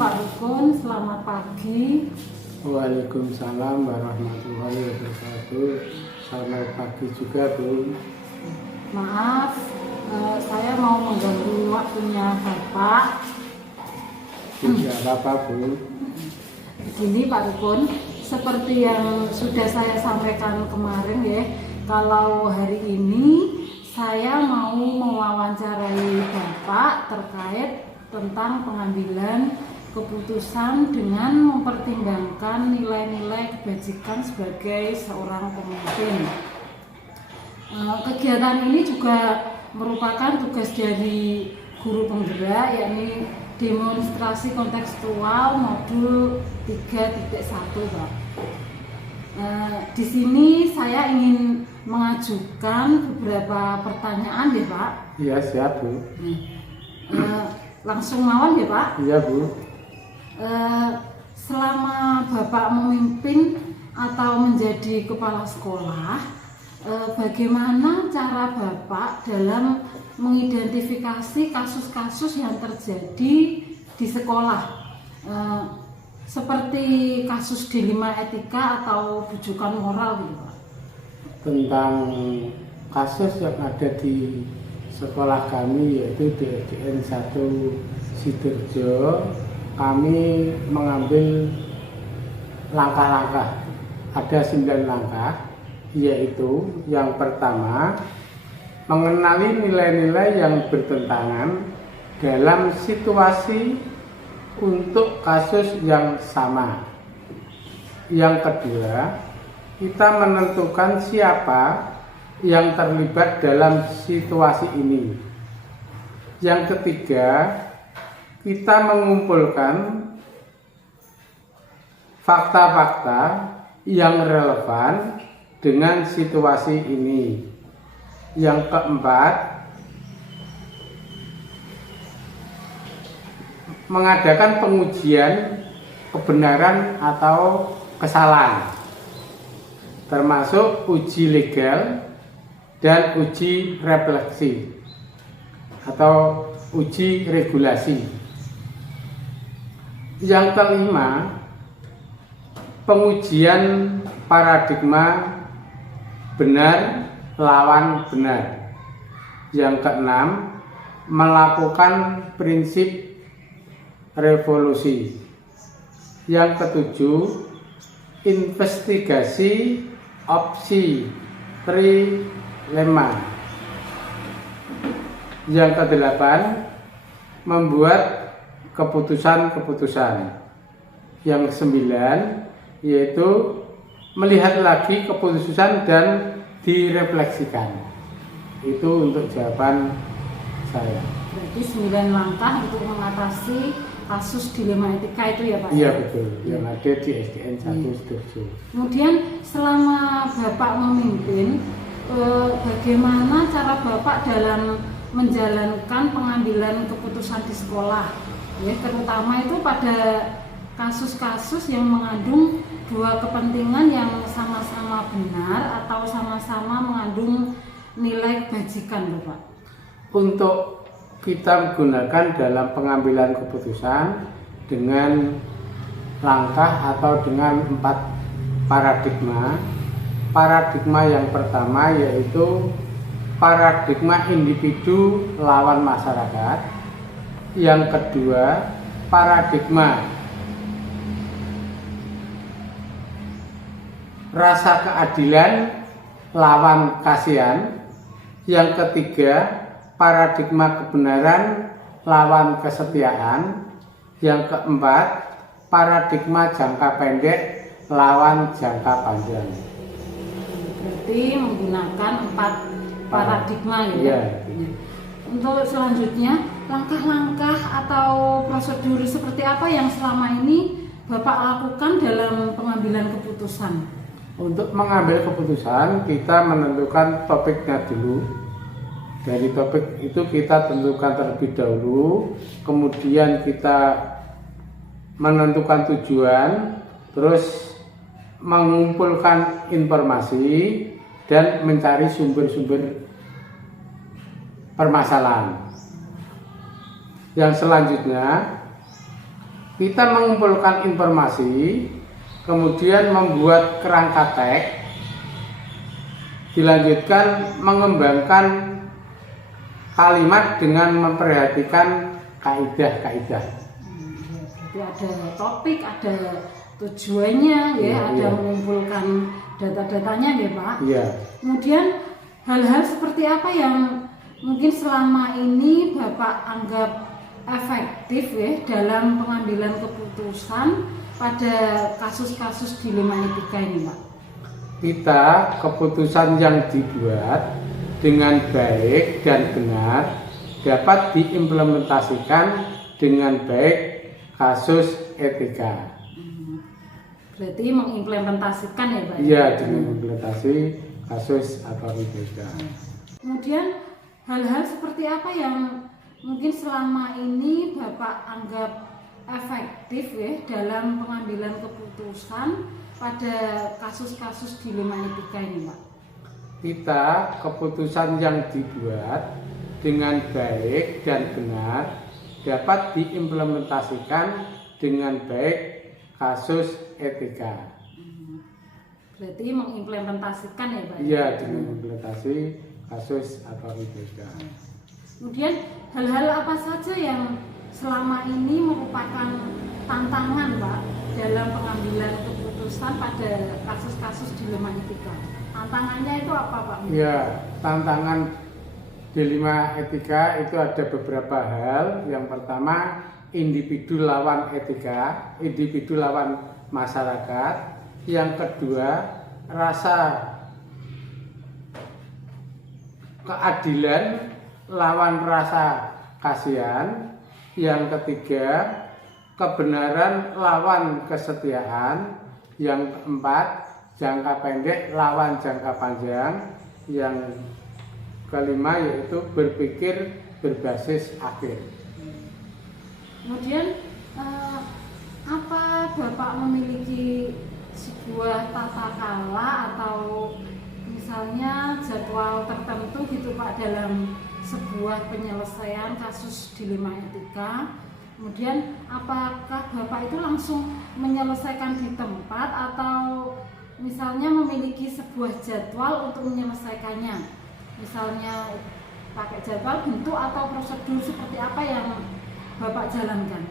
Pak Rukun, selamat pagi. Waalaikumsalam warahmatullahi wabarakatuh. Selamat pagi juga, Bu. Maaf, saya mau mengganggu waktunya Bapak. Tidak apa-apa, Bu. Begini Pak Rukun, seperti yang sudah saya sampaikan kemarin ya, kalau hari ini saya mau mewawancarai Bapak terkait tentang pengambilan keputusan dengan mempertimbangkan nilai-nilai kebajikan sebagai seorang pemimpin. Kegiatan ini juga merupakan tugas dari guru penggerak, yakni demonstrasi kontekstual modul 3.1, Pak. Di sini saya ingin mengajukan beberapa pertanyaan ya, Pak. Iya, siap, Bu. Langsung mawon ya, Pak. Iya, Bu. Selama Bapak memimpin atau menjadi kepala sekolah, bagaimana cara Bapak dalam mengidentifikasi kasus-kasus yang terjadi di sekolah, seperti kasus dilema etika atau bujukan moral gitu, Pak? Tentang kasus yang ada di sekolah kami, yaitu di SDN 1 Sidoarjo, kami mengambil langkah-langkah. Ada 9 langkah, yaitu yang pertama, mengenali nilai-nilai yang bertentangan dalam situasi untuk kasus yang sama. Yang kedua, kita menentukan siapa yang terlibat dalam situasi ini. Yang ketiga, kita mengumpulkan fakta-fakta yang relevan dengan situasi ini. Yang keempat, mengadakan pengujian kebenaran atau kesalahan, termasuk uji legal dan uji refleksi atau uji regulasi. Yang kelima, pengujian paradigma benar lawan benar. Yang keenam, melakukan prinsip revolusi. Yang ketujuh, investigasi opsi trilema. Yang kedelapan, membuat keputusan-keputusan. Yang kesembilan, yaitu melihat lagi keputusan dan direfleksikan. Itu untuk jawaban saya. Berarti 9 langkah untuk mengatasi kasus dilema etika itu ya, Pak? Iya, betul. Yang ada di SDN 1 Sidoarjo. Kemudian selama Bapak memimpin, bagaimana cara Bapak dalam menjalankan pengambilan keputusan di sekolah, ya, terutama itu pada kasus-kasus yang mengandung dua kepentingan yang sama-sama benar atau sama-sama mengandung nilai kebajikan, Bapak? Untuk kita gunakan dalam pengambilan keputusan dengan langkah atau dengan 4 paradigma. Paradigma yang pertama yaitu paradigma individu lawan masyarakat. Yang kedua, paradigma rasa keadilan lawan kasihan. Yang ketiga, paradigma kebenaran lawan kesetiaan. Yang keempat, paradigma jangka pendek lawan jangka panjang. Berarti menggunakan 4 paradigma ya. Untuk selanjutnya, langkah-langkah atau prosedur seperti apa yang selama ini Bapak lakukan dalam pengambilan keputusan? Untuk mengambil keputusan, kita menentukan topiknya dulu. Dari topik itu kita tentukan terlebih dahulu, kemudian kita menentukan tujuan, terus mengumpulkan informasi dan mencari sumber-sumber permasalahan. Yang selanjutnya kita mengumpulkan informasi, kemudian membuat kerangka teks, dilanjutkan mengembangkan kalimat dengan memperhatikan kaidah-kaidah. Jadi ada topik, ada tujuannya, ya, ada mengumpulkan data-datanya, ya Pak. Iya. Kemudian hal-hal seperti apa yang mungkin selama ini Bapak anggap efektif ya dalam pengambilan keputusan pada kasus-kasus dilema etika ini, Pak? Kita keputusan yang dibuat dengan baik dan benar dapat diimplementasikan dengan baik kasus etika. Berarti mengimplementasikan ya Pak? Iya, dengan implementasi kasus atau etika. Kemudian hal-hal seperti apa yang mungkin selama ini Bapak anggap efektif ya dalam pengambilan keputusan pada kasus-kasus dilema etika ini, Pak? Kita keputusan yang dibuat dengan baik dan benar dapat diimplementasikan dengan baik kasus etika. Berarti mengimplementasikan ya Pak? Iya, dengan implementasi kasus atau etika. Kemudian hal-hal apa saja yang selama ini merupakan tantangan Pak dalam pengambilan keputusan pada kasus-kasus dilema etika? Tantangannya itu apa Pak? Ya, tantangan dilema etika itu ada beberapa hal. Yang pertama, individu lawan etika, individu lawan masyarakat. Yang kedua, rasa keadilan lawan rasa kasihan. Yang ketiga, kebenaran lawan kesetiaan. Yang keempat, jangka pendek lawan jangka panjang. Yang kelima yaitu berpikir berbasis akhir. Kemudian apa Bapak memiliki sebuah tata kala atau misalnya jadwal tertentu gitu Pak dalam sebuah penyelesaian kasus dilema etika? Kemudian apakah Bapak itu langsung menyelesaikan di tempat atau misalnya memiliki sebuah jadwal untuk menyelesaikannya? Misalnya pakai jadwal, bentuk atau prosedur seperti apa yang Bapak jalankan?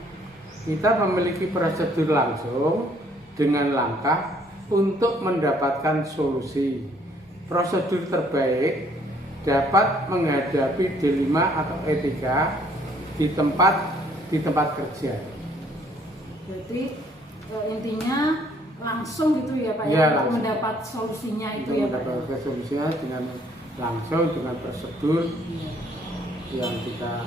Kita memiliki prosedur langsung dengan langkah untuk mendapatkan solusi. Prosedur terbaik dapat menghadapi dilema atau etika di tempat kerja. Berarti intinya langsung gitu ya Pak Ya, untuk mendapat solusinya itu ya Pak? Mendapat solusinya dengan langsung dengan prosedur yang kita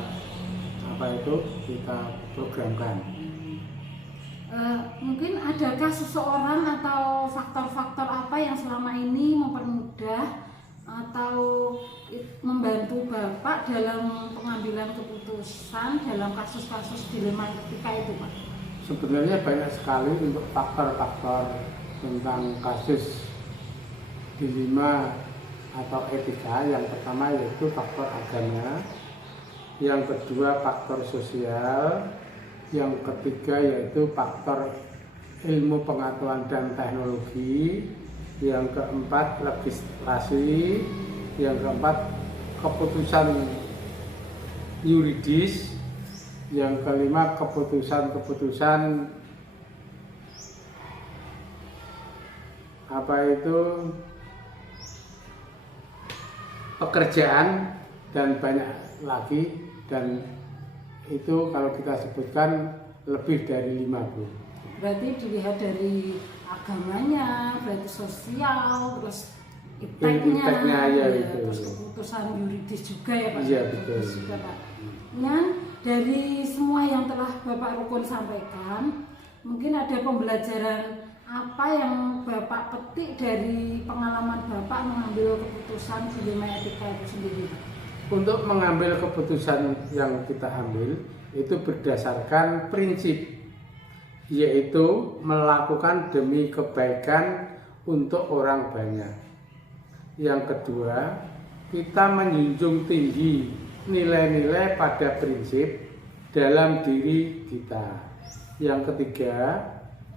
programkan. Mungkin adakah seseorang atau faktor-faktor apa yang selama ini mempermudah atau membantu Bapak dalam pengambilan keputusan dalam kasus-kasus dilema etika itu Pak? Sebenarnya banyak sekali untuk faktor-faktor tentang kasus dilema atau etika. Yang pertama yaitu faktor agama, yang kedua faktor sosial, yang ketiga yaitu faktor ilmu pengetahuan dan teknologi, yang keempat legislasi, yang keempat keputusan yuridis, yang kelima keputusan pekerjaan dan banyak lagi, dan itu kalau kita sebutkan lebih dari 50. Berarti dilihat dari agamanya, berarti sosial, terus ipteknya, ya, terus keputusan yuridis juga ya Pak? Iya betul. Juga, Pak. Dan dari semua yang telah Bapak Rukun sampaikan, mungkin ada pembelajaran apa yang Bapak petik dari pengalaman Bapak mengambil keputusan dilema etika itu sendiri? Untuk mengambil keputusan yang kita ambil itu berdasarkan prinsip, yaitu melakukan demi kebaikan untuk orang banyak. Yang kedua, kita menjunjung tinggi nilai-nilai pada prinsip dalam diri kita. Yang ketiga,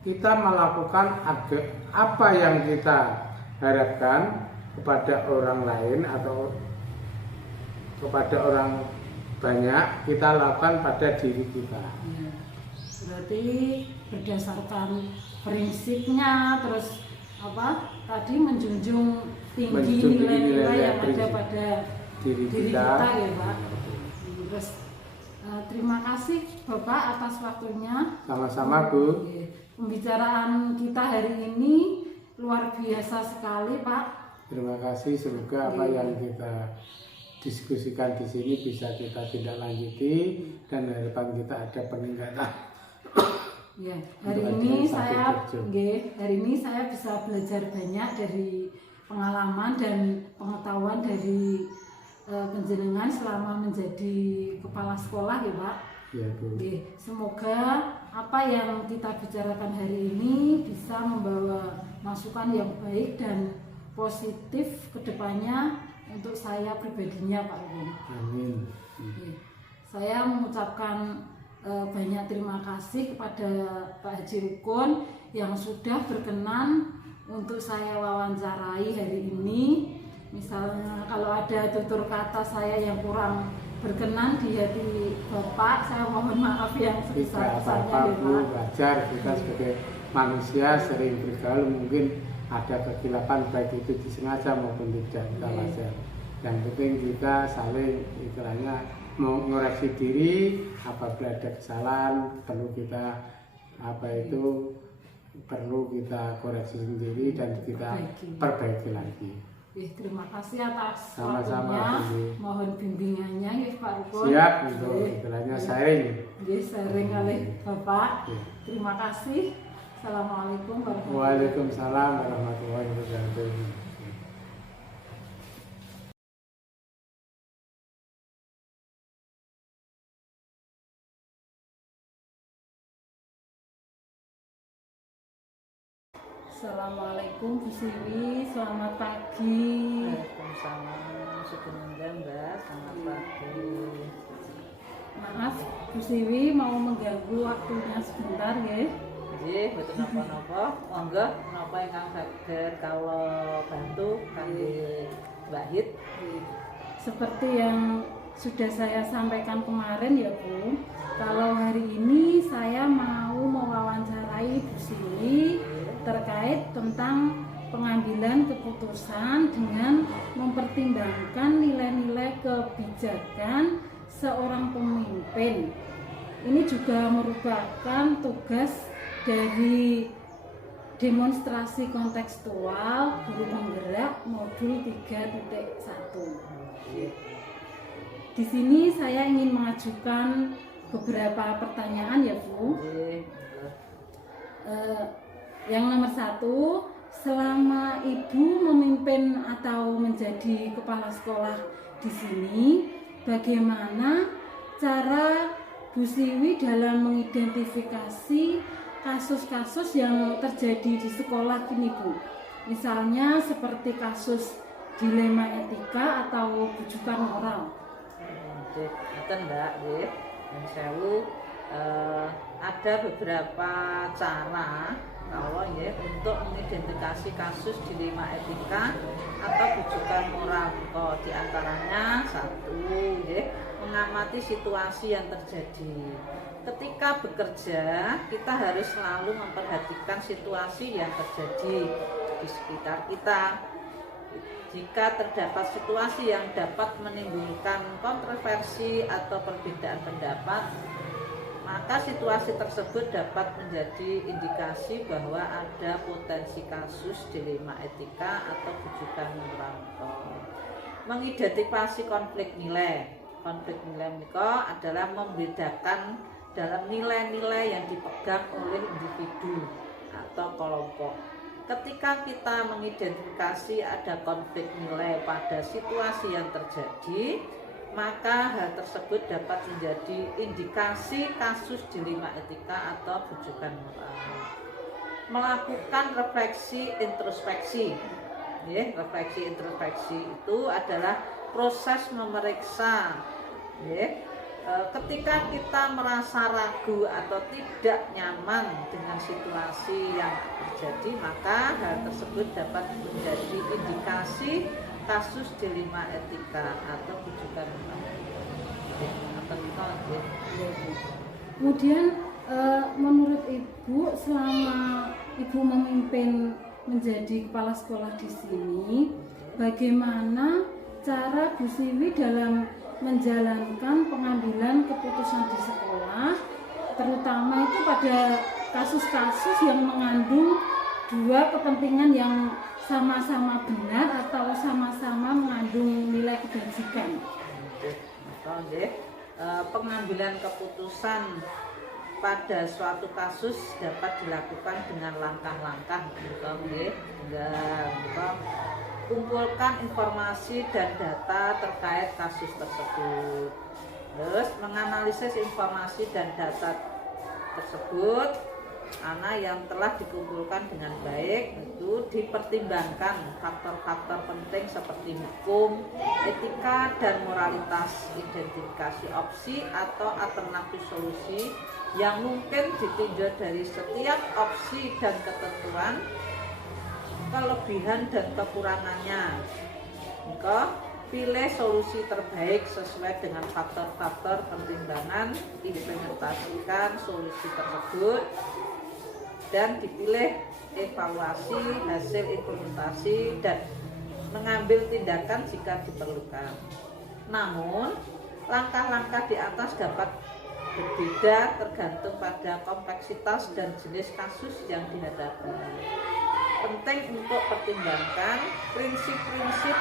kita melakukan apa yang kita harapkan kepada orang lain atau kepada orang banyak, kita lakukan pada diri kita. Ya, berarti berdasarkan prinsipnya, terus apa tadi menjunjung tinggi nilai-nilai yang ada pada diri kita ya Pak. Terus terima kasih Bapak atas waktunya. Sama-sama Bu. Pembicaraan kita hari ini luar biasa sekali Pak. Terima kasih, semoga apa yang kita diskusikan di sini bisa kita tindak lanjuti dan harapan kita ada peningkatan. Ya, hari ini saya bisa belajar banyak dari pengalaman dan pengetahuan dari penjenengan selama menjadi kepala sekolah ya Pak. Ya, Bu. Semoga apa yang kita bicarakan hari ini bisa membawa masukan yang baik dan positif ke depannya untuk saya pribadinya Pak Rukun. Amin. Saya mengucapkan banyak terima kasih kepada Pak Haji Rukun yang sudah berkenan untuk saya wawancarai hari ini. Misalnya kalau ada tutur kata saya yang kurang berkenan di hati Bapak, saya mohon maaf yang sebesar-besarnya ya Pak. Wajar, kita sebagai manusia sering bergaul, mungkin ada kekilapan baik itu disengaja maupun tidak, kita wajar. Yang penting kita saling istilahnya mengoreksi diri apabila ada kesalahan, perlu kita kita koreksi sendiri dan kita perbaiki lagi. Terima kasih atas Sama-sama, waktunya, mohon bimbingannya ya Pak Rukun. Siap untuk istilahnya sharing. Sharing oleh Bapak. Terima kasih. Assalamualaikum warahmatullahi wabarakatuh. Waalaikumsalam warahmatullahi wabarakatuh. Assalamualaikum Bu Siwi, selamat pagi. Waalaikumsalam, sebenarnya Mbak, selamat pagi. Maaf Bu Siwi mau mengganggu waktunya sebentar ya. Nggih, mboten napa-napa. Monggo napa ingkang saged kawula bantu kangge Mbak Hit. Seperti yang sudah saya sampaikan kemarin ya Bu, kalau hari ini saya mau mewawancarai Bu Siwi terkait tentang pengambilan keputusan dengan mempertimbangkan nilai-nilai kebijakan seorang pemimpin. Ini juga merupakan tugas dari demonstrasi kontekstual guru penggerak modul 3.1. Di sini saya ingin mengajukan beberapa pertanyaan ya Bu. Yang nomor 1, selama Ibu memimpin atau menjadi kepala sekolah di sini, bagaimana cara Bu Siwi dalam mengidentifikasi kasus-kasus yang terjadi di sekolah ini Bu? Misalnya seperti kasus dilema etika atau bujukan moral. Betul Mbak, yang sewu ada beberapa cara kalau ya untuk mengidentifikasi kasus dilema etika atau bujukan moral. Di antaranya satu, ya, mengamati situasi yang terjadi. Ketika bekerja, kita harus selalu memperhatikan situasi yang terjadi di sekitar kita. Jika terdapat situasi yang dapat menimbulkan kontroversi atau perbedaan pendapat, maka situasi tersebut dapat menjadi indikasi bahwa ada potensi kasus dilema etika atau bujukan moral. Mengidentifikasi konflik nilai. Konflik nilai mereka adalah membedakan dalam nilai-nilai yang dipegang oleh individu atau kelompok. Ketika kita mengidentifikasi ada konflik nilai pada situasi yang terjadi, maka hal tersebut dapat menjadi indikasi kasus dilema etika atau bujukan moral. Melakukan refleksi introspeksi. Ya, refleksi introspeksi itu adalah proses memeriksa ketika kita merasa ragu atau tidak nyaman dengan situasi yang terjadi, maka hal tersebut dapat menjadi indikasi kasus dilema etika atau rujukan atau Kemudian menurut Ibu, selama Ibu memimpin menjadi kepala sekolah di sini, bagaimana cara Bu Siwi dalam menjalankan pengambilan keputusan di sekolah, terutama itu pada kasus-kasus yang mengandung dua kepentingan yang sama-sama benar atau sama-sama mengandung nilai kebajikan. Pengambilan keputusan pada suatu kasus dapat dilakukan dengan langkah-langkah, kumpulkan informasi dan data terkait kasus tersebut, terus menganalisis informasi dan data tersebut karena yang telah dikumpulkan dengan baik, itu dipertimbangkan faktor-faktor penting seperti hukum, etika, dan moralitas, identifikasi opsi atau alternatif solusi yang mungkin ditinjau dari setiap opsi dan ketentuan, kelebihan dan kekurangannya. Maka pilih solusi terbaik sesuai dengan faktor-faktor pertimbangan, implementasikan solusi tersebut, dan dipilih evaluasi hasil implementasi dan mengambil tindakan jika diperlukan. Namun, langkah-langkah di atas dapat berbeda tergantung pada kompleksitas dan jenis kasus yang dihadapi. Penting untuk pertimbangkan prinsip-prinsip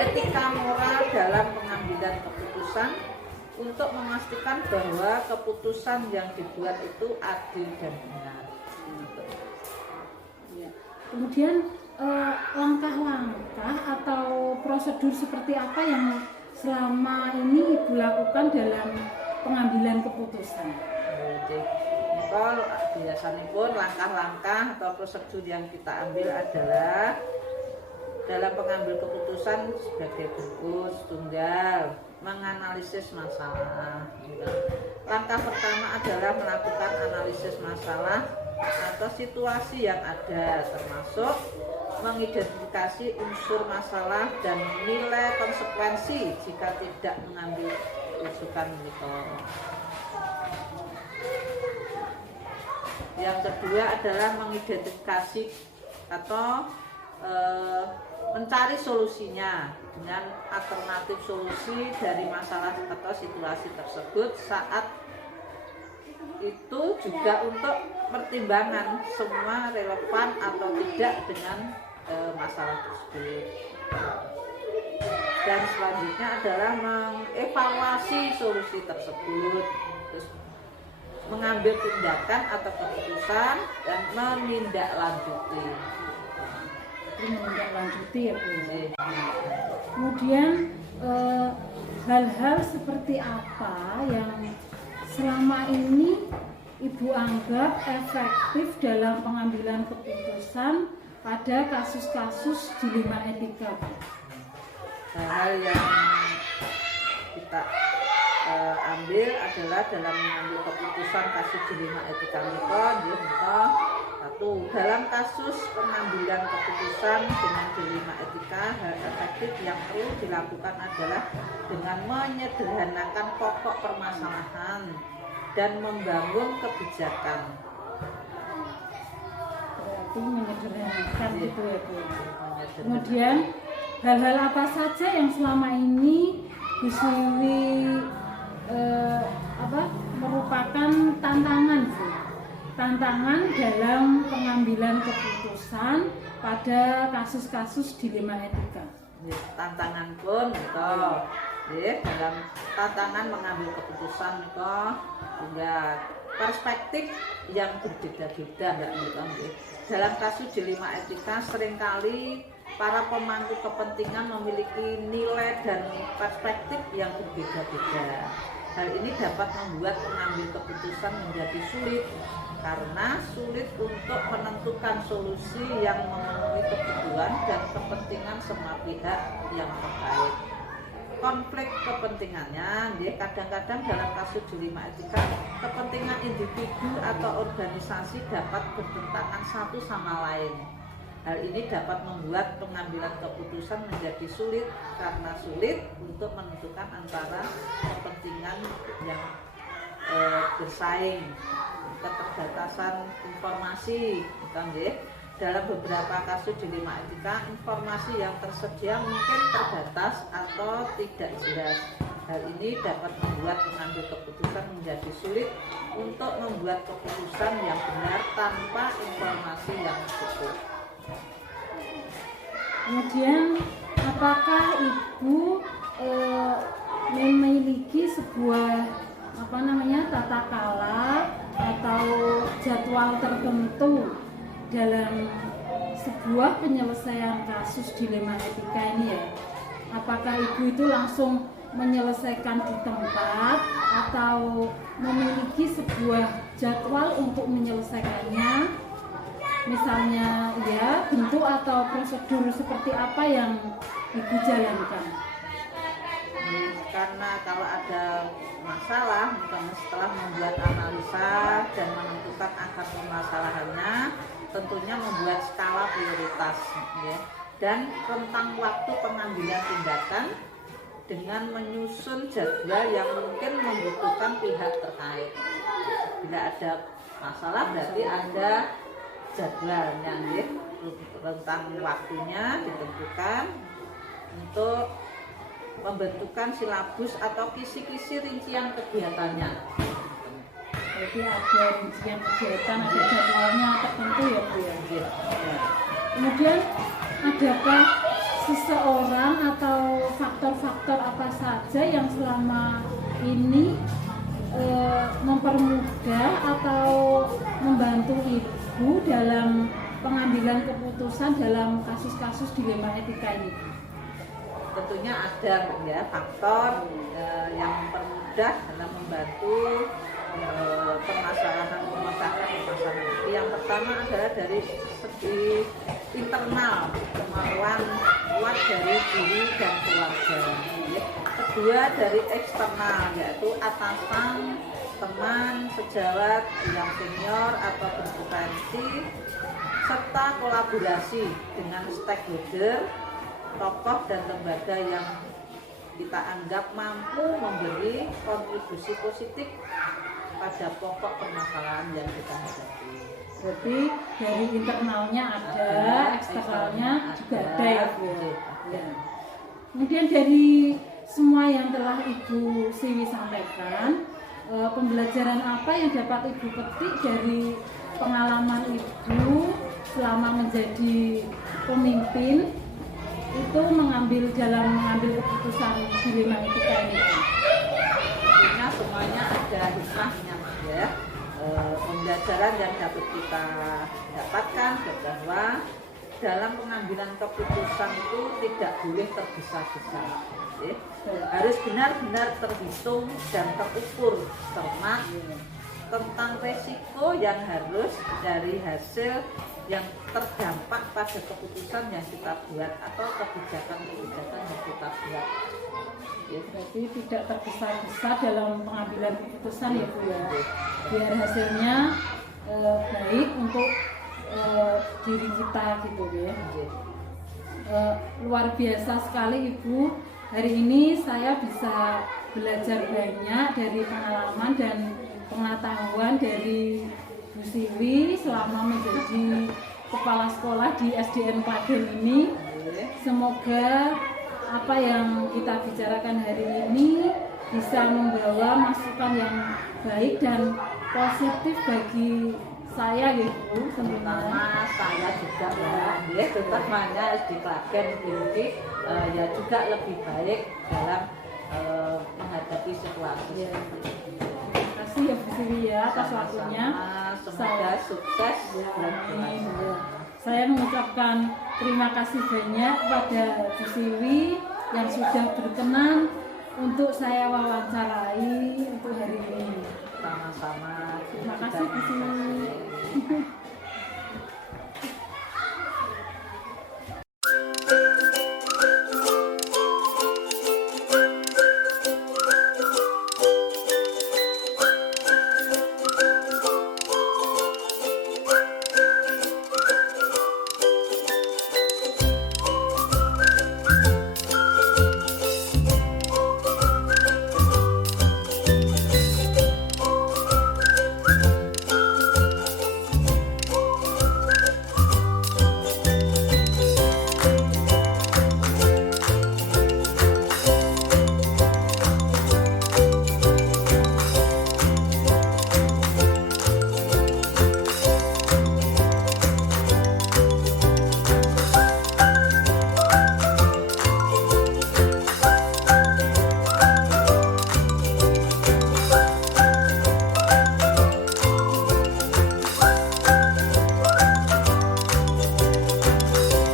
etika moral dalam pengambilan keputusan untuk memastikan bahwa keputusan yang dibuat itu adil dan benar. Ya. Kemudian langkah-langkah atau prosedur seperti apa yang selama ini Ibu lakukan dalam pengambilan keputusan? Kalau biasanya pun langkah-langkah atau prosedur yang kita ambil adalah dalam pengambil keputusan sebagai berikut: tunggal, menganalisis masalah. Langkah pertama adalah melakukan analisis masalah atau situasi yang ada, termasuk mengidentifikasi unsur masalah dan nilai konsekuensi jika tidak mengambil rujukan monitor. Yang kedua adalah mengidentifikasi atau mencari solusinya dengan alternatif solusi dari masalah atau situasi tersebut. Saat itu juga untuk pertimbangan semua relevan atau tidak dengan masalah tersebut. Dan selanjutnya adalah mengevaluasi solusi tersebut, terus mengambil tindakan atau keputusan dan menindaklanjuti. Ya Bu. Kemudian hal-hal seperti apa yang selama ini Ibu anggap efektif dalam pengambilan keputusan pada kasus-kasus dilema etika? Hal yang kita ambil adalah dalam mengambil keputusan kasus dilema etika satu, dalam kasus pengambilan keputusan dengan dilema etika, hal efektif yang perlu dilakukan adalah dengan menyederhanakan pokok permasalahan dan membangun kebijakan. Berarti menyederhanakan gitu ya Bu. Kemudian hal-hal apa saja yang selama ini Bu Siwi merupakan tantangan dalam pengambilan keputusan pada kasus-kasus dilema etika? Tantangan pun dalam tantangan mengambil keputusan juga perspektif yang berbeda-beda dalam kasus dilema etika. Seringkali para pemangku kepentingan memiliki nilai dan perspektif yang berbeda-beda. Hal ini dapat membuat pengambil keputusan menjadi sulit karena sulit untuk menentukan solusi yang memenuhi kebutuhan dan kepentingan semua pihak yang terkait. Konflik kepentingannya, kadang-kadang dalam kasus dilema etika, kepentingan individu atau organisasi dapat bertentangan satu sama lain. Hal ini dapat membuat pengambilan keputusan menjadi sulit karena sulit untuk menentukan antara kepentingan yang bersaing, keterbatasan informasi, dalam beberapa kasus dilema etika, informasi yang tersedia mungkin terbatas atau tidak jelas. Hal ini dapat membuat pengambil keputusan menjadi sulit untuk membuat keputusan yang benar tanpa informasi yang cukup. Kemudian, apakah ibu memiliki sebuah tata kala atau jadwal tertentu dalam sebuah penyelesaian kasus dilema etika ini ya? Apakah ibu itu langsung menyelesaikan di tempat atau memiliki sebuah jadwal untuk menyelesaikannya? Misalnya ya, bentuk atau prosedur seperti apa yang ibu jalankan? Karena kalau ada masalah, misalnya setelah membuat analisa dan menentukan akar permasalahannya, tentunya membuat skala prioritas ya, dan rentang waktu pengambilan tindakan dengan menyusun jadwal yang mungkin membutuhkan pihak terkait. Bila ada masalah berarti ada jadwalnya, rentang waktunya ditentukan untuk pembentukan silabus atau kisi-kisi rincian kegiatannya. Jadi ada rincian kegiatan, ada jadwalnya tertentu ya Bu ya. Kemudian adakah seseorang atau faktor-faktor apa saja yang selama ini mempermudah atau membantu ibu dalam pengambilan keputusan dalam kasus-kasus dilema etika ini? Tentunya ada ya faktor yang mempermudah dalam membantu memecahkan permasalahan. Yang pertama adalah dari segi internal, kemauan kuat dari diri dan keluarga. Kedua dari eksternal, yaitu atasan, teman, sejawat yang senior atau berpotensi, serta kolaborasi dengan stakeholder, tokoh dan lembaga yang kita anggap mampu memberi kontribusi positif pada pokok permasalahan yang kita hadapi. Berarti dari internalnya ada, eksternalnya juga ada ya Bu. Ya. Kemudian dari semua yang telah Ibu Siwi sampaikan, pembelajaran apa yang dapat Ibu petik dari pengalaman Ibu selama menjadi pemimpin itu mengambil keputusan dilema etika ini? Tentunya semuanya ada hikmahnya ya. Pembelajaran yang dapat kita dapatkan bahwa dalam pengambilan keputusan itu tidak boleh tergesa-gesa ya. Harus benar-benar terhitung dan terukur cermat tentang resiko yang harus dari hasil yang terdampak pada keputusan yang kita buat atau kebijakan-kebijakan yang kita buat. Ya, berarti tidak tergesa-gesa dalam pengambilan keputusan ya Bu ya, biar hasilnya baik untuk diri kita gitu ya. Luar biasa sekali Ibu, hari ini saya bisa belajar banyak dari pengalaman dan pengetahuan dari Bu Siwi selama menjadi kepala sekolah di SDN Klaten ini. Semoga apa yang kita bicarakan hari ini bisa membawa masukan yang baik dan positif bagi saya ya Bu, terutama saya juga ya, terutamanya SD Klaten ini ya juga lebih baik dalam menghadapi situasi. Ya. Terima kasih ya Bu Siwi ya atas waktunya. Semoga sukses ya, amin. Ya. Saya mengucapkan terima kasih banyak kepada Bu Siwi yang sudah berkenan untuk saya wawancarai untuk hari ini. Sama-sama. Terima kasih Bu Sri.